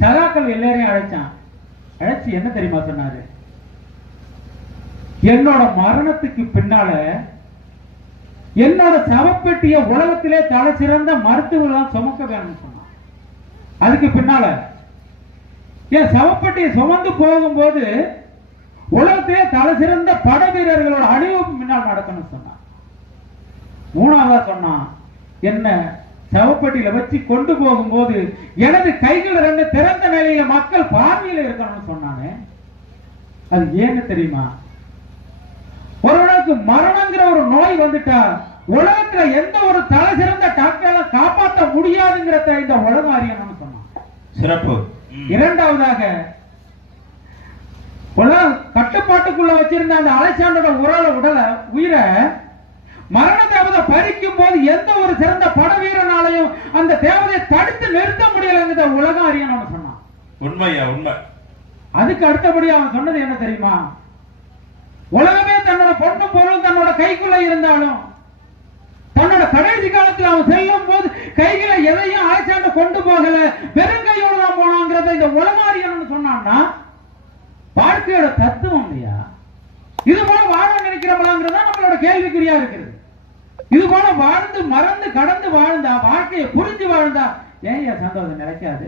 சகாக்கள் எல்லாரையும் அழைச்சான். அழைச்சு என்ன தெரியுமா சொன்னாரு? என்னோட மரணத்துக்கு பின்னால என்னோட சவப்பெட்டிய உலகத்திலே தலை சிறந்த மருத்துவர்கள் சுமக்க வேணும்னு சொன்னான். அதுக்கு பின்னால என் சவப்பெட்டியை சுமந்து போகும்போது உலகத்திலே தலை சிறந்த பட வீரர்களோட அணிவகுப்பு முன்னால் நடக்கணும்னு சொன்னான். மூணாவதா சொன்னான், என்ன சவப்பெட்டியில வச்சு கொண்டு போகும்போது எனது கைகள் ரெண்டு திறந்த நிலையில மக்கள் பார்வையில இருக்கணும்னு சொன்னானே. அது ஏன்னு தெரியுமா? ஒருவனுக்கு மரணங்கிற ஒரு நோய் வந்துட்டா உலகத்துல எந்த ஒரு தலை சிறந்த டாக்டரால காப்பாற்ற முடியாதுங்கிறத இந்த உலகம் அறியணும்னு சொன்னான். சிறப்பு. இரண்டாவதாக கட்டுப்பாட்டுக்குள்ள வச்சிருந்த அந்த அலெக்சாண்டரோட உயிரை மரண தேவதை பறிக்கும் போது எந்த ஒரு சிறந்த பட வீரனாலையும் அந்த தேவதையை தடுத்து நிறுத்த முடியலங்கிற உலகம் அறியணும்னு சொன்னான். உண்மையா? உண்மை. அதுக்கு அடுத்தபடி அவன் சொன்னது என்ன தெரியுமா? உலகமே தன்னோட பொண்ணு பொருள் தன்னோட கைக்குள்ள இருந்தாலும் தன்னோட கடைசி காலத்தில் அவன் செல்லும் போது கைகளை எதையும் அழைச்சாண்டு கொண்டு போகல, வெறுங்கையோடு தான் போனாங்கிறத இந்த உலகம் அறியணும்னு சொன்னான்னா வாழ்க்கையோட தத்துவம் இல்லையா? இது போல வாழ நினைக்கிறவங்களாங்கிறதா நம்மளோட கேள்விக்குறியா இருக்கிறது. இது போல வாழ்ந்து மறந்து கடந்து வாழ்ந்தா, வாழ்க்கையை புரிஞ்சு வாழ்ந்தா ஏன் சந்தோஷம் நிலைக்காது?